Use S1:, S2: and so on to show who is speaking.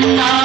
S1: cantar.